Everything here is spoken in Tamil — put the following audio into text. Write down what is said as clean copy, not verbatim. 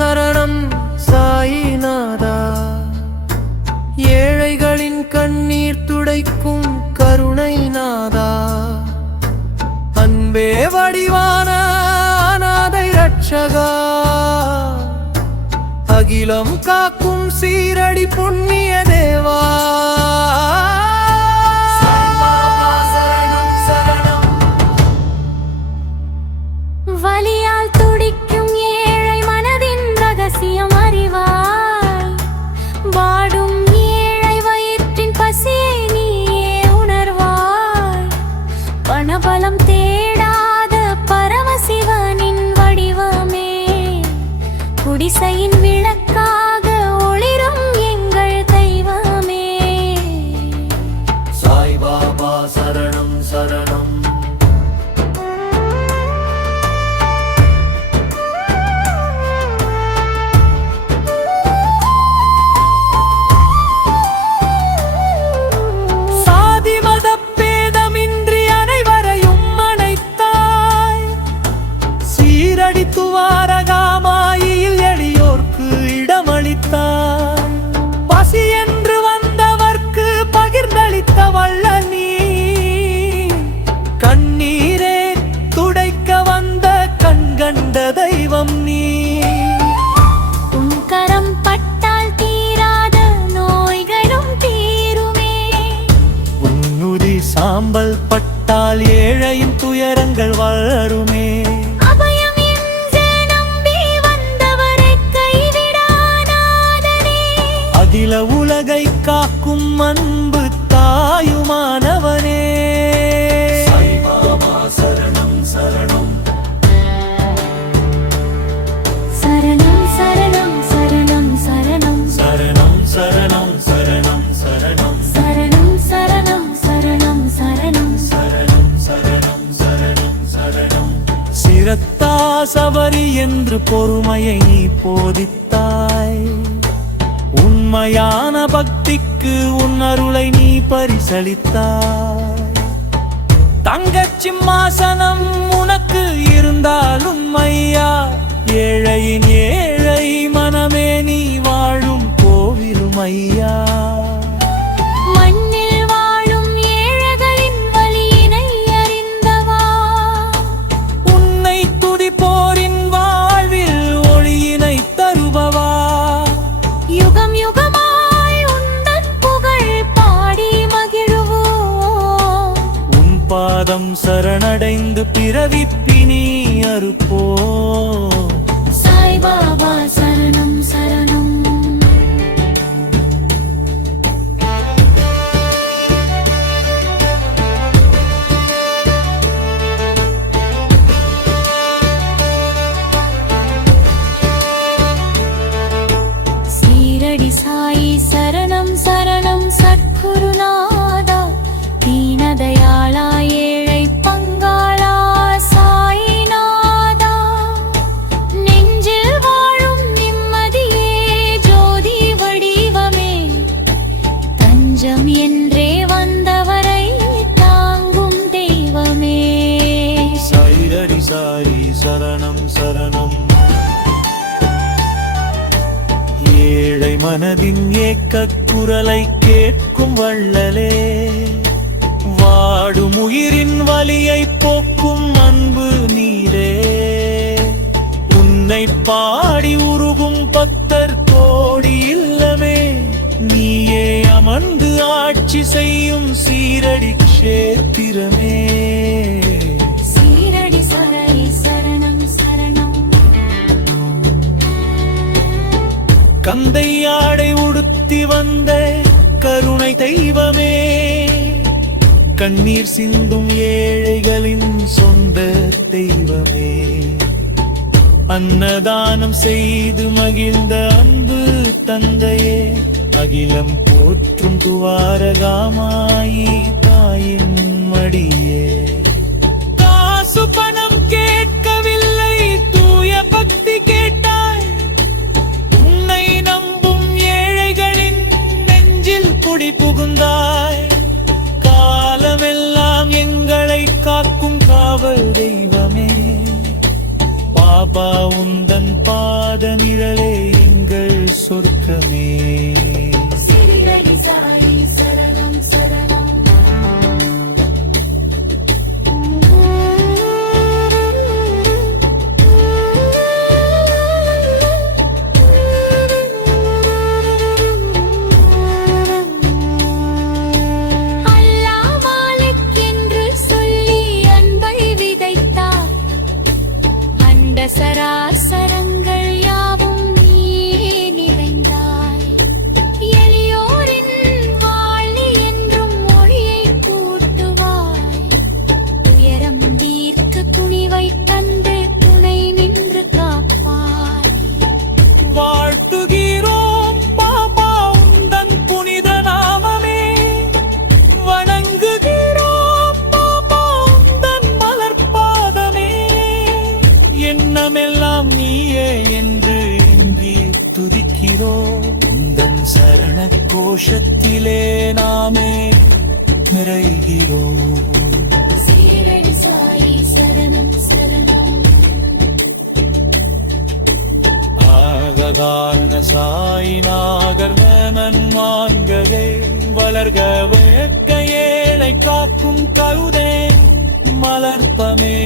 சரணம் சாயிநாதா. ஏழைகளின் கண்ணீர் துடைக்கும் கருணை நாதா. அன்பே வடிவான அநாதை ரட்சகா. அகிலம் காக்கும் சீரடி புண்ணிய தேவா. வலியால் துடிக்கும் ஏழை மனதின் ரகசியம் அறிவாய். வாடும் ஏழை வயிற்றின் பசியை நீயே உணர்வாய். பணபலம் தேடாத பரமசிவனின் வடிவமே. குடிசையின் விளக்காக ஒளிரும் எங்கள் தெய்வமே. சாய்பாபா சரணம் சரணம். துவாரகாமாயில் எளியோர்க்கு இடமளித்தார். பசி என்று வந்தவர்க்கு பகிர்ந்தளித்த வல்ல நீ. கண்ணீரே துடைக்க வந்த கண்கண்ட தெய்வம் நீ. உன் கரம் பட்டால் தீராத நோய்களும் தீருமே. உன்னுதி சாம்பல் பட்டால் ஏழையின் துயரங்கள் வளருமே. அகில உலகை காக்கும் அன்பு தாயுமானவனே. சாய்பாபா சரணம் சரணம். சரணம் சரணம் சரணம் சரணம். சரணம் சரணம் சரணம் சரணம். சரணம் சரணம் சரணம் சரணம். சரணம் சரணம் சரணம் சரணம். சிரத்தா சபரி என்று பொறுமையை நீ போதித்தாய். உண்மையான பக்திக்கு உன் அருளை நீ பரிசளித்தாய். தங்கச் சிம்மாசனம் உனக்கு இருந்தாலும் ஐயா. ஏழையின் ஏழை மனமே நீ வாழும் கோவிலும் ஐயா. மண்ணில் வாழும் ஏழைகளின் வலியினை அறிந்தவா. உன்னை துதிப்போரின் வாழ்வில் ஒளியினை தருபவா. யுகம் யுகமாய் உந்தன் புகழ் பாடி மகிழுவோம். உன் பாதம் சரணடைந்து பிறவிப்பினி அறுப்போம். சாய்பாபா சரணம் சரணம். சீரடி சாயி சரணம் சரணம். சத்குருநாதா தீனதயாளா ஏழை பங்காளா சாயிநாதா. நெஞ்சில் வாழும் நிம்மதியே ஜோதி வடிவமே. தஞ்சம் என்றே வந்தவரை தாங்கும் தெய்வமே. சைரடி சாயி சரணம் சரணம். ஏழை மனதின் ஏக்கக் குரலை கேட்கும் வள்ளலே. வாடும் உயிரின் வலியை போக்கும் அன்பு நீரே. உன்னை பாடி உருகும் பக்தர் கோடி இல்லமே. நீயே அமர்ந்து ஆட்சி செய்யும் சீரடி க்ஷேத்திரமே. சீரடி சாயி சரணம் சரணம். கந்தை ஆடை உடுத்தி வந்த கருணை தெய்வமே. கண்ணீர் சிந்தும் ஏழைகளின் சொந்த தெய்வமே. அன்னதானம் செய்து மகிழ்ந்த அன்பு தந்தையே. அகிலம் போற்றும் துவாரகாமாயி தாயின் மடியே. காசு பணம் கேட்கவில்லை தூய பக்தி கேட்டாய். உன்னை நம்பும் ஏழைகளின் நெஞ்சில் குடி புகுந்தாய். காலமெல்லாம் எங்களை காக்கும் காவல் தெய்வமே. பாபா உந்தன் பாத நிழல் விளக்கமே. சீரடி சாயி சரணம் சரணம். அல்லாஹ் மாலிக் என்று சொல்லி அன்பை விதைத்தார். அண்ட சராசரங்கள் யாவும் நீ நிறைந்தாய். எளியோரின் வாழ்வி என்றும் ஒளியை கூட்டுவாய். உயரம் தீர்க்க துணிவை தந்து துணை நின்று காப்பாய். வாழ்த்துகிறோம் பாபா உந்தன் புனித நாமமே. வணங்குகிறோம் பாபா உந்தன் மலர்பாதமே. எண்ணமெல்லாம் நீயே என்று எண்ணி துதிக்கிறோம். உந்தன் சரண கோஷத்திலே நாமே நிறைகிறோம். சீரடி சாயி சரணம் சரணம். ஆககாரண சாய் நாகர்வமன் மான்கதே வளர்க வேட்க ஏழை காக்கும் கருதே மலர்ப்பமே.